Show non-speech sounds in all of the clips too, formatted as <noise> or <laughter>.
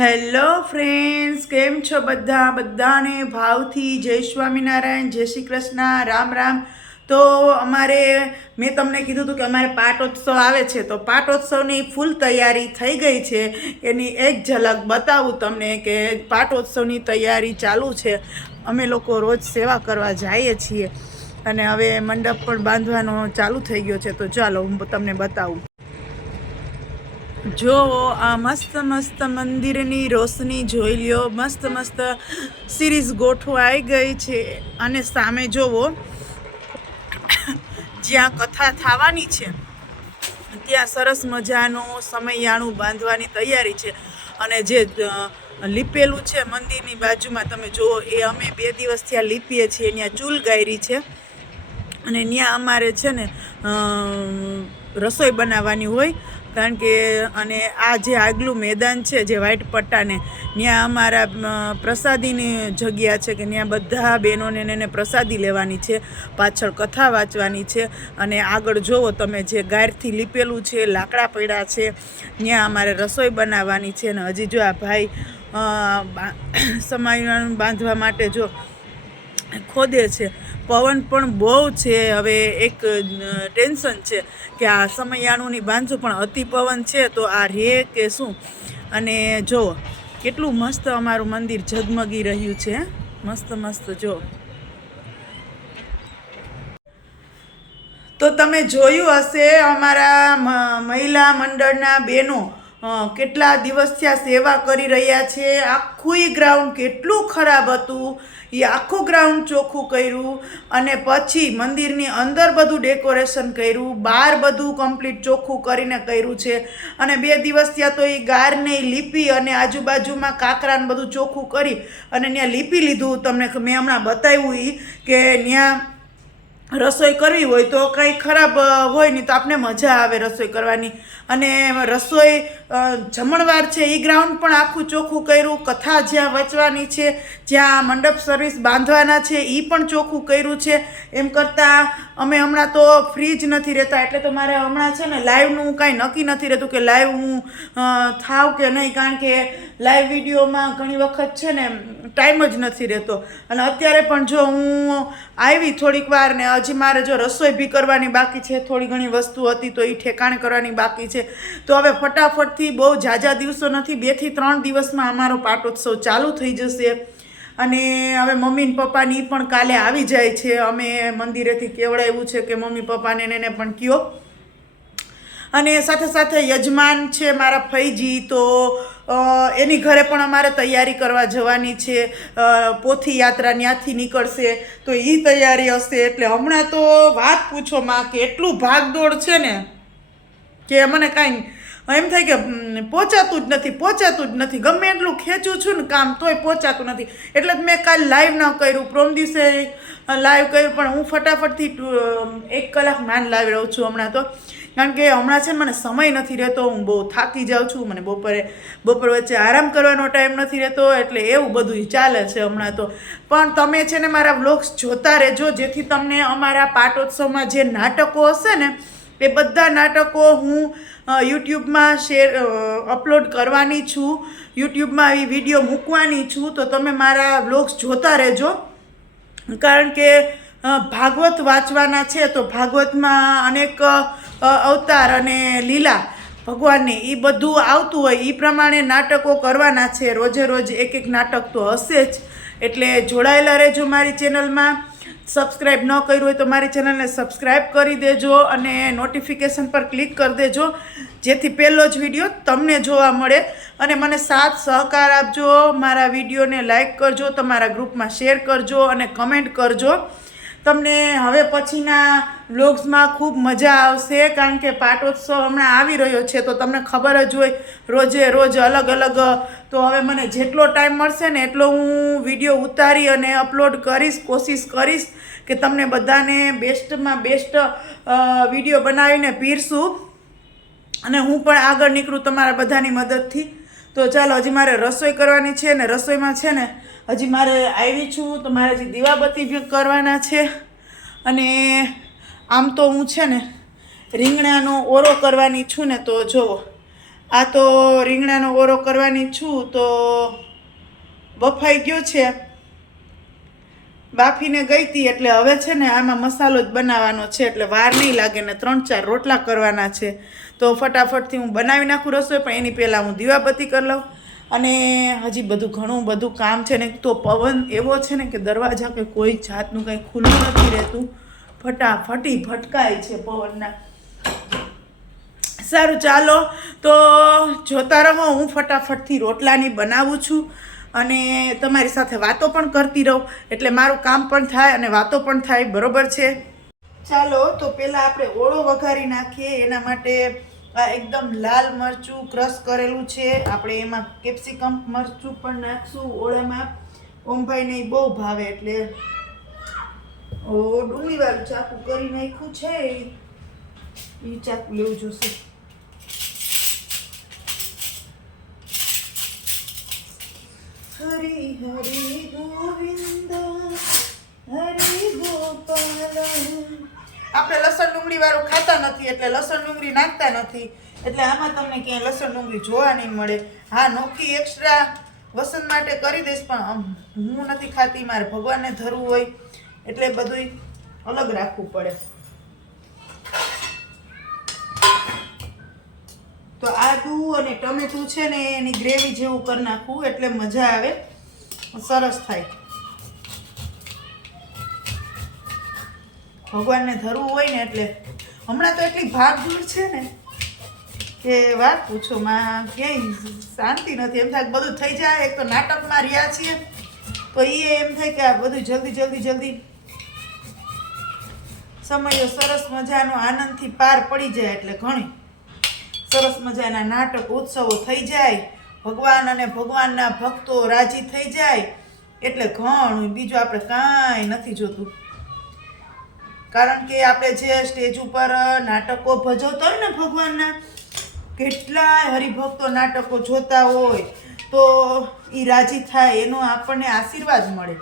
Hello friends, કેમ છો બધા? બધાને ભાવથી જય સ્વામિનારાયણ, જય શ્રી કૃષ્ણ, રામ રામ. તો અમારે, મેં તમને કીધું હતું કે અમારે પાટોત્સવ આવે છે, તો પાટોત્સવની ફૂલ તૈયારી થઈ ગઈ છે. એની એક ઝલક બતાવું તમને કે પાટોત્સવની તૈયારી ચાલુ છે. અમે લોકો રોજ સેવા કરવા જઈએ છીએ. અને હવે મંડપ પણ બાંધવાનો ચાલુ થઈ ગયો છે, તો ચાલો હું તમને બતાવું. જો આ મસ્ત મસ્ત મંદિરની રોશની જોઈ લ્યો. મસ્ત મસ્ત સિરીઝ ગોઠવાઈ ગઈ છે. અને સામે જોવો, જ્યાં કથા થવાની છે. ત્યાં સરસ મજાનું સમયાણું બાંધવાની તૈયારી છે. અને જે લીપેલું છે મંદિરની બાજુમાં, તમે જુઓ, એ અમે બે દિવસ ત્યાં લીપીએ છીએ. ત્યાં ચૂલ ગાયરી છે. અને ત્યાં અમારે છે ને રસોઈ બનાવવાની હોય. કારણ કે, અને આ જે આગલું મેદાન છે, જે વ્હાઈટ પટ્ટાને, ત્યાં અમારા પ્રસાદીની જગ્યા છે કે ત્યાં બધા બહેનોને એને પ્રસાદી લેવાની છે, પાછળ કથા વાંચવાની છે, અને આગળ જુઓ તમે જે ગાયરથી લીપેલું છે, લાકડા પડ્યા છે, ત્યાં અમારે રસોઈ બનાવવાની છે ને હજી જો આ ભાઈ <coughs> સમાયણ બાંધવા માટે જો ખોદે છે. પવન પણ બહુ છે. હવે એક ટેન્શન છે કે આ સમયાણુની બાંધું પણ અતિ પવન છે તો આ રે કે શું? અને જો, કેટલું મસ્ત અમારું મંદિર ઝગમગી રહ્યું છે મસ્ત મસ્ત, જો. તો તમે જોયું હશે અમારા મહિલા મંડળના બહેનો કેટલા દિવસ આ સેવા કરી રહ્યા છે? આખું ગ્રાઉન્ડ કેટલું ખરાબ હતું? એ આખું ગ્રાઉન્ડ ચોખ્ખું કર્યું અને પછી મંદિરની અંદર બધું ડેકોરેશન કર્યું બહાર બધું કમ્પ્લીટ ચોખ્ખું કરીને કર્યું છે. અને બે દિવસ ત્યાં તો એ ગારને લીપી અને આજુબાજુમાં કાંકરાને બધું ચોખ્ખું કરી અને ત્યાં લીપી લીધું. તમને મેં હમણાં બતાવ્યું એ કે ત્યાં રસોઈ કરવી હોય તો કંઈ ખરાબ હોય નહીં તો આપણે મજા આવે રસોઈ કરવાની. અને રસોઈ જમણવાર છે એ ગ્રાઉન્ડ પણ આખું ચોખ્ખું કર્યું, કથા જ્યાં વચવાની છે, જ્યાં મંડપ સર્વિસ બાંધવાના છે એ પણ ચોખ્ખું કર્યું છે. એમ કરતાં અમે હમણાં તો ફ્રી જ નથી રહેતા, એટલે તો મારે હમણાં છે ને લાઈવનું કાંઈ નક્કી નથી રહેતું કે લાઈવ હું થાવ કે નહીં, કારણ કે લાઈવ વિડીયોમાં ઘણી વખત છે ને ટાઈમ જ નથી રહેતો. અને અત્યારે પણ જો હું આવી થોડીક વાર ને હજી મારે જો રસોઈ બી કરવાની બાકી છે, થોડી ઘણી વસ્તુ હતી તો એ ઠેકાણ કરવાની બાકી છે. તો હવે ફટાફટથી બહુ ઝાઝા દિવસો નથી બેથી ત્રણ દિવસમાં અમારો પાટોત્સવ ચાલુ થઈ જશે. અને હવે મમ્મી ને પપ્પાની પણ કાલે આવી જાય છે. અમે મંદિરેથી કેવડાવ્યું છે કે મમ્મી પપ્પાને એને પણ કયો. અને સાથે સાથે યજમાન છે મારા ફઈજી, તો એની ઘરે પણ અમારે તૈયારી કરવા જવાની છે. પોથી યાત્રા ત્યાંથી નીકળશે તો એ તૈયારી હશે. એટલે હમણાં તો વાત પૂછો માં કે એટલું ભાગદોડ છે ને કે મને કાંઈ એમ થાય કે પહોંચાતું જ નથી પહોંચાતું જ નથી. ગમે એટલું ખેંચું છું ને કામ, તોય પહોંચાતું નથી. એટલે જ મેં કાલ લાઈવ ન કર્યું. પ્રોમ દિવસે લાઈવ કર્યું, પણ હું ફટાફટથી એક કલાક માન લાવી રહું છું હમણાં તો. કારણ કે હમણાં છે ને મને સમય નથી રહેતો, હું બહુ થાકી જાઉં છું, મને બપોરે બપોર વચ્ચે આરામ કરવાનો ટાઈમ નથી રહેતો, એટલે એવું બધું ચાલે છે હમણાં તો. પણ તમે છે ને મારા વ્લોગ્સ જોતા રહેજો, જેથી તમને અમારા પાટોત્સવમાં જે નાટકો હશે ને, એ બધા નાટકો હું યુટ્યુબમાં શેર અપલોડ કરવાની છું. યુટ્યુબમાં આવી વીડિયો મૂકવાની છું. તો તમે મારા વ્લોગ્સ જોતા રહેજો. કારણ કે ભાગવત વાંચવાના છે તો ભાગવતમાં અનેક અવતાર અને લીલા ભગવાનની એ બધું આવતું હોય એ પ્રમાણે નાટકો કરવાના છે. રોજે રોજ એક એક નાટક તો હશે જ. એટલે જોડાયેલા રહેજો મારી ચેનલમાં. સબસ્ક્રાઈબ ન કર્યું હોય તો મારી ચેનલને સબસ્ક્રાઈબ કરી દેજો અને નોટિફિકેશન પર ક્લિક કરી દેજો. જેથી પહેલો જ વીડિયો તમને જોવા મળે. અને મને સાથ સહકાર આપજો. મારા વિડીયોને લાઇક કરજો, તમારા ગ્રુપમાં શેર કરજો અને કમેન્ટ કરજો. તમને હવે પછીના વ્લોગ્સમાં ખૂબ મજા આવશે, કારણ કે પાટોત્સવ હમણાં આવી રહ્યો છે, તો તમને ખબર જ હોય, રોજે રોજ અલગ અલગ, તો હવે મને જેટલો ટાઈમ મળશે ને એટલો હું વીડિયો ઉતારી અને અપલોડ કરીશ, કોશિશ કરીશ કે તમને બધાને બેસ્ટમાં બેસ્ટ વીડિયો બનાવીને પીરશું અને હું પણ આગળ નીકળું તમારા બધાની મદદથી. તો ચાલો, હજી મારે રસોઈ કરવાની છે ને, રસોઈમાં છે ને હજી મારે આવી છું તો મારે હજી દીવાબત્તી કરવાના છે. અને આમ તો હું છે ને રીંગણાનો ઓરો કરવાની છું ને તો જુઓ આ તો રીંગણાનો ઓરો કરવાની છું તો બફાઈ ગયો છે. બાફીને ગઈ હતી એટલે હવે છે ને આમાં મસાલો જ બનાવવાનો છે એટલે વાર નહીં લાગે ને ત્રણ ચાર રોટલા કરવાના છે. તો ફટાફટથી હું બનાવી નાખું રસોઈ, પણ એની પહેલાં હું દીવાબત્તી કરી લઉં. અને હજી બધું ઘણું બધું કામ છે ને તો પવન એવો છે ને કે દરવાજા કે કોઈ જાતનું કંઈ ખુલ્લું નથી રહેતું. ફટાફટી ભટકાય છે પવનના. સારું, ચાલો. તો જોતા રહો, હું ફટાફટથી રોટલાની બનાવું છું અને તમારી સાથે વાતો પણ કરતી રહું. એટલે મારું કામ પણ થાય અને વાતો પણ થાય, બરોબર છે? ચાલો, તો પહેલાં આપણે ઓળો વઘારી નાખીએ. એના માટે આ એકદમ લાલ મરચું ક્રશ કરેલું છે. આપણે એમાં કેપ્સિકમ મરચું પણ નાખશું ઓળામાં. ઓમભાઈને ઈ બહુ ભાવે એટલે ઓ, ડુંગળીવાળું ચાકુ કરી નાખ્યું છે. એ ચાકુ લેવું જોશે. હરી હરી આપણે લસણ ડુંગળી વાળું ખાતા નથી, એટલે લસણ ડુંગળી નાખતા નથી. એટલે આમાં તમને ક્યાંય લસણ ડુંગળી જોવા નહીં મળે. હા, નોખી એક્સ્ટ્રા વસંત માટે કરી દઈશ, પણ હું નથી ખાતી, મારે ભગવાનને ધરવું હોય, એટલે બધુંય અલગ રાખવું પડે. તો આદુ અને ટમેટું છે ને, એની ગ્રેવી જેવું કરી નાખવું એટલે મજા આવે. સરસ થાય. ભગવાનને ધરવું હોય ને એટલે હમણાં તો એટલી ભાગદોડ છે ને કે વાત પૂછો, માં ક્યાંય શાંતિ નથી. એમ થાય બધું થઈ જાય, એક તો નાટકમાં રહ્યા છીએ, તો એ એમ થાય કે આ બધું જલ્દી જલ્દી જલ્દી સમયો સરસ મજાનો આનંદથી પાર પડી જાય એટલે ઘણી સરસ મજાના નાટક, ઉત્સવો થઈ જાય, ભગવાન અને ભગવાનના ભક્તો રાજી થઈ જાય એટલે ઘણું. બીજું આપણે કાંઈ નથી જોતું. કારણ કે આપણે જે સ્ટેજ ઉપર નાટકો ભજવતા હોય ને ભગવાનના, કેટલાય હરિભક્તો નાટકો જોતા હોય, તો એ રાજી થાય, એનો આપણને આશીર્વાદ મળે.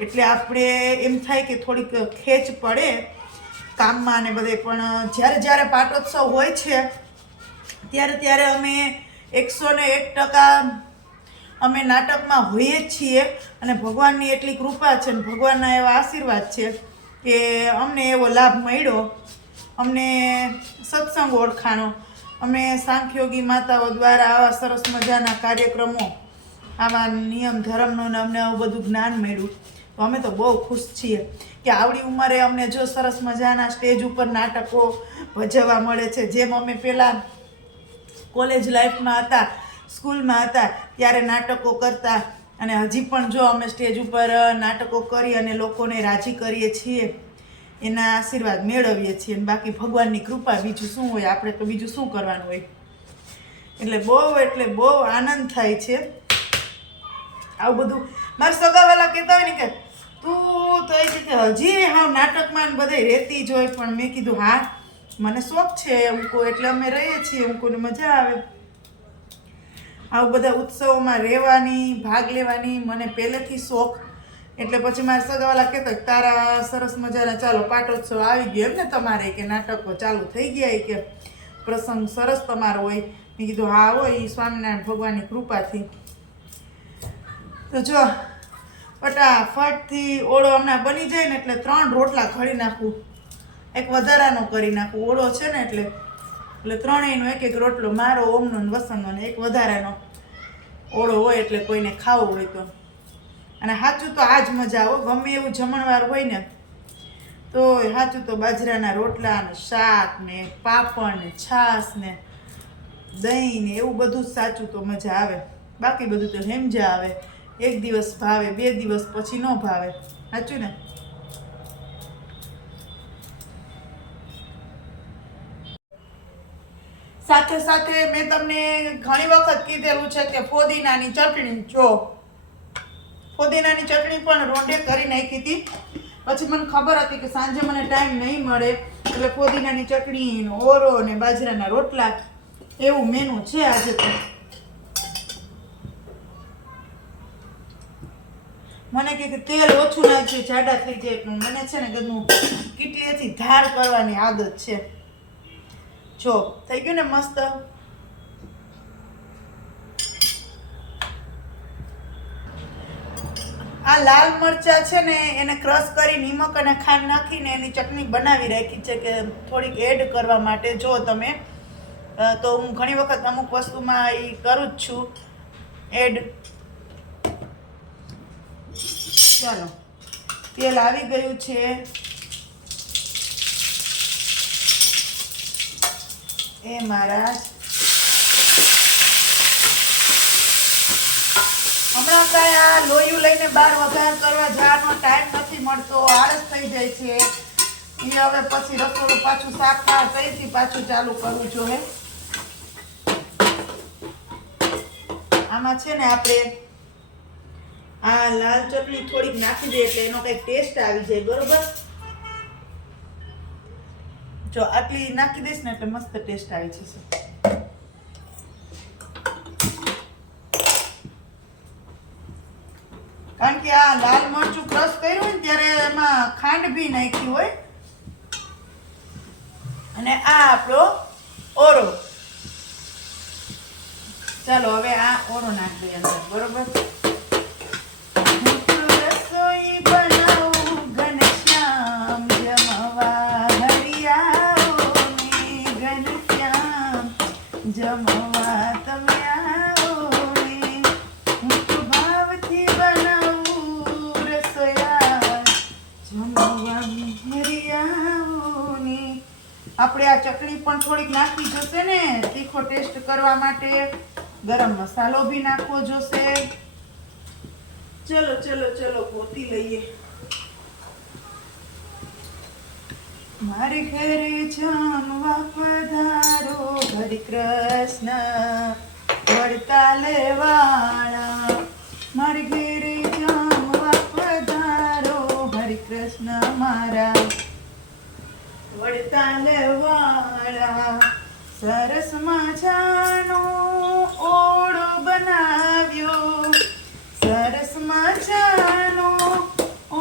એટલે આપણે એમ થાય કે થોડીક ખેંચ પડે કામમાં ને બધે, પણ જ્યારે જ્યારે પાટોત્સવ હોય છે, ત્યારે ત્યારે અમે એકસો ને એક ટકા અમે નાટકમાં હોઈએ જ છીએ અને ભગવાનની એટલી કૃપા છે ને ભગવાનના એવા આશીર્વાદ છે. કે અમને એવો લાભ મળ્યો. અમને સત્સંગ ઓળખાણો. અમે સાંખ્યોગી માતાઓ દ્વારા આવા સરસ મજાના કાર્યક્રમો, આવા નિયમ, ધર્મનું ને અમને આવું બધું જ્ઞાન મળ્યું. તો અમે તો બહુ ખુશ છીએ કે આવડી ઉંમરે અમને જો સરસ મજાના સ્ટેજ ઉપર નાટકો ભજવવા મળે છે. જેમ અમે પહેલાં કોલેજ લાઈફમાં હતા, સ્કૂલમાં હતા, ત્યારે નાટકો કરતા અને હજી પણ જો અમે સ્ટેજ ઉપર નાટકો કરી અને લોકોને રાજી કરીએ છીએ, એના આશીર્વાદ મેળવીએ છીએ. અને બાકી ભગવાનની કૃપા, બીજું શું હોય? આપણે તો બીજું શું કરવાનું હોય? એટલે બહુ એટલે બહુ આનંદ થાય છે. આવું બધું મારા સગાવાલા કહેતા હોય ને કે, તું તો એ રીતે હજી હા નાટકમાં બધે રહેતી જ હોય. પણ મેં કીધું, હા, મને શોખ છે ઉમકો એટલે અમે રહીએ છીએ ઉમકોને મજા આવે. આવું બધા ઉત્સવોમાં રહેવાની, ભાગ લેવાની મને પહેલેથી શોખ. એટલે પછી મારે સગાવાલા કહેતા તારા સરસ મજાના ચાલો પાટોત્સવ આવી ગયો એમ ને તમારે કે નાટકો ચાલુ થઈ ગયા કે પ્રસંગ સરસ તમારો હોય. મેં કીધું, હા, હોય એ સ્વામિનારાયણ ભગવાનની કૃપાથી. તો જો, ફટાફટથી ઓળો હમણાં બની જાય ને એટલે ત્રણ રોટલા ઘડી નાખું. એક વધારાનો કરી નાખું. ઓળો છે ને એટલે એટલે ત્રણેયનો એક એક રોટલો મારો, ઓમનો ને વસંતનો ને એક વધારાનો ઓળો હોય એટલે કોઈને ખાવું હોય તો. અને સાચું તો આ જ મજા આવો ગમે એવું જમણવાર હોય ને તો સાચું તો બાજરાના રોટલા ને શાક ને પાપડ ને છાશ ને દહીં ને એવું બધું જ સાચું તો મજા આવે. બાકી બધું તો હેમજા આવે. એક દિવસ ભાવે, બે દિવસ પછી ન ભાવે. સાચું ને? સાથે સાથે મેં તમને ઘણી વખત કીધેલું છે કે ફોદીનાની ચટણી, જો, ફોદીનાની ચટણી પણ રોંડે કરી નાખી હતી. પછી મને ખબર હતી કે સાંજે મને ટાઈમ નહીં મળે, એટલે ફોદીનાની ચટણી ઓરો ને બાજરાના રોટલા, એવું મેનુ છે આજે તો. મને કે તેલ ઓછું નાખ્યું જાડા થઈ જાય મને છે ને ગદનું કેટલીથી ધાર કરવાની આદત છે. જો, થઈ ગયું ને મસ્ત? આ લાલ મરચાં છે ને, એને ક્રશ કરી નિમક અને ખાંડ નાખીને એની ચટણી બનાવી રાખી છે કે થોડીક એડ કરવા માટે. જો તમે તો હું ઘણી વખત અમુક વસ્તુમાં એ કરું જ છું. એડ ચાલો, તેલ આવી ગયું છે. એ મારા હમણાં કાંઈ આ લોયું લઈને બાર વઘાર કરવા જવાનો ટાઈમ નથી મળતો. આળસ થઈ જાય છે. એ હવે પછી રસોડું પાછું શાક ખાવા કઈથી પાછું ચાલુ કરવું જોઈએ આમાં છે ને આપણે આ લાલ ચટણી થોડીક નાખી દઈએ એટલે એનો કંઈક ટેસ્ટ આવી જાય, બરોબર? જો આટલી નાખી દઈશ ને એટલે મસ્ત ટેસ્ટ આવી જશે. કારણ કે આ લાલ મરચું ક્રશ કર્યું ને ત્યારે એમાં ખાંડ બી નાખી હોય. અને આ આપણો ઓરો. ચાલો હવે આ ઓરો નાખી દઈએ અંદર, બરોબર? આપણે આ ચટણી પણ થોડીક નાખવી જોશે ને તીખો ટેસ્ટ કરવા માટે. ગરમ મસાલો બી નાખવો જોશે. ચલો ચલો ચલો ગોતી લઈએ. મારે ઘરે જમવા પધારો હરે કૃષ્ણ વળતા વાળા મારે ઘરે જમવા પધારો હરે કૃષ્ણ મારા. વડતાલ વાળા સરસ મજાનો ઓળો બનાવ્યો. સરસ મજાનો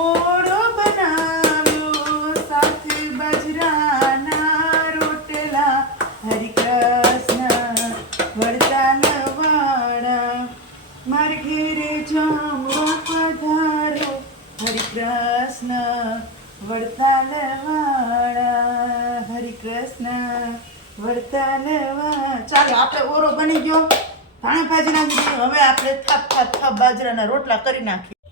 ઓળો બનાવ્યો. સાથે બજરાના રોટલા. હરિ કૃષ્ણ વડતાલ વાળા મારે ઘેરે જમવા પધારો. હરિ કૃષ્ણ વડતાલ વાળા હરિ કૃષ્ણ વડતાલ ચાલો, આપણે ઓરો બની ગયો. ધાણા હવે આપણે થાપ થાપ થાપ બાજરાના રોટલા કરી નાખીએ.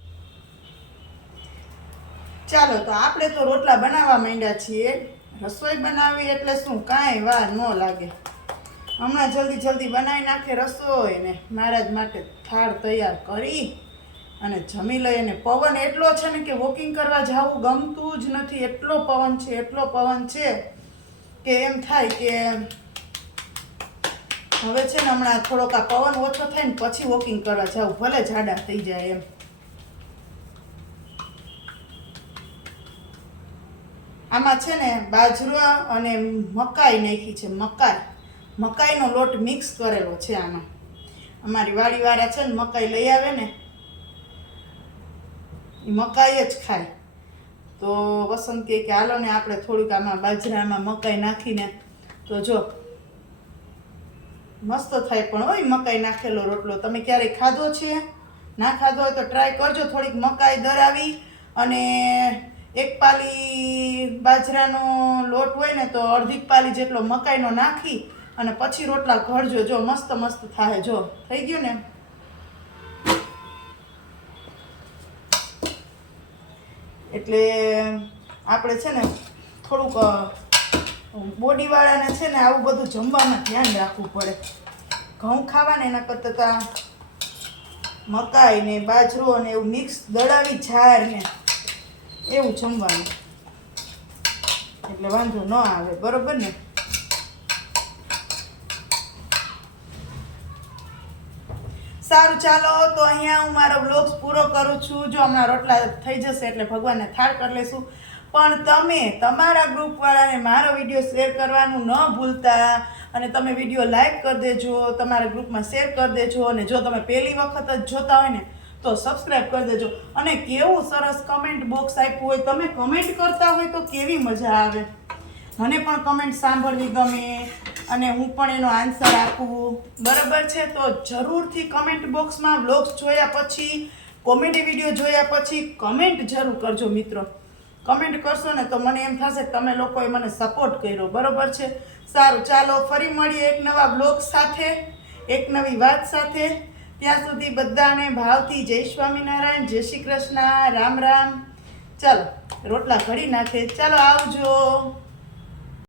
ચાલો, તો આપણે તો રોટલા બનાવવા માંડ્યા છીએ. રસોઈ બનાવી એટલે શું? કાંઈ વાર ન લાગે. હમણાં જલ્દી જલ્દી બનાવી નાખે રસોઈ ને મહારાજ માટે થાળ તૈયાર કરી. અને જમી લઈ અને પવન એટલો છે ને કે વોકિંગ કરવા જવું ગમતું જ નથી. એટલો પવન છે, એટલો પવન છે કે એમ થાય કે હવે છે ને હમણાં થોડોક આ પવન ઓછો થાય ને પછી વોકિંગ કરવા જવું. ભલે જાડા થઈ જાય એમ. આમાં છે ને બાજરો અને મકાઈ નાખી છે, મકાઈ. મકાઈનો લોટ મિક્સ કરેલો છે આમાં. અમારી વાડીવાળા છે ને મકાઈ લઈ આવે ને એ મકાઈ જ ખાય. તો વસંત કહે કે હાલો ને આપણે થોડુંક આમાં બાજરામાં મકાઈ નાખીને, તો જો, મસ્ત થાય પણ હોય મકાઈ નાખેલો રોટલો. તમે ક્યારેય ખાધો છે? ના ખાધો હોય તો ટ્રાય કરજો, થોડીક મકાઈ દરાવી અને એક પાલી બાજરાનો લોટ હોય ને તો અડધી પાલી જેટલો મકાઈનો નાખી અને પછી રોટલા ઘડજો જો, મસ્ત મસ્ત થાય. જો, થઈ ગયું ને? એટલે આપણે છે ને થોડુંક બોડીવાળાને છે ને આવું બધું જમવામાં ધ્યાન રાખવું પડે. ઘઉં ખાવાને એના કરતાં મકાઈ ને બાજરો અને એવું મિક્સ દળાવી જાર ને એવું જમવાનું. એટલે વાંધો ન આવે, બરોબર ને? સારું, ચાલો, તો અહીંયા હું મારો બ્લોગ પૂરો કરું છું. જો હમણાં રોટલા થઈ જશે એટલે ભગવાનને થાળ કરી લેશું. પણ તમે તમારા ગ્રુપવાળાને મારો વીડિયો શેર કરવાનું ન ભૂલતા. અને તમે વીડિયો લાઈક કરી દેજો, તમારા ગ્રુપમાં શેર કરી દેજો. અને જો તમે પહેલી વખત જ જોતા હોય ને, તો સબસ્ક્રાઈબ કરી દેજો. અને કેવું સરસ કમેન્ટ બોક્સ આપ્યું હોય, તમે કમેન્ટ કરતા હોય તો કેવી મજા આવે. મને પણ કમેન્ટ સાંભળવી ગમે. અને હું પણ એનો આન્સર આપું બરાબર છે? તો જરૂરથી કમેન્ટ બોક્સમાં વ્લોગ્સ જોયા પછી કોમેડી વીડિયો જોયા પછી કમેન્ટ જરૂર કરજો મિત્રો. કમેન્ટ કરશો ને તો મને એમ થશે તમે લોકોએ મને સપોર્ટ કર્યો. બરોબર છે? સારું, ચાલો ફરી મળીએ એક નવા બ્લોગ સાથે, એક નવી વાત સાથે. ત્યાં સુધી બધાને ભાવથી જય સ્વામિનારાયણ, જય શ્રી કૃષ્ણ, રામ રામ. ચાલો, રોટલા ઘડી નાખે. ચાલો આવજો.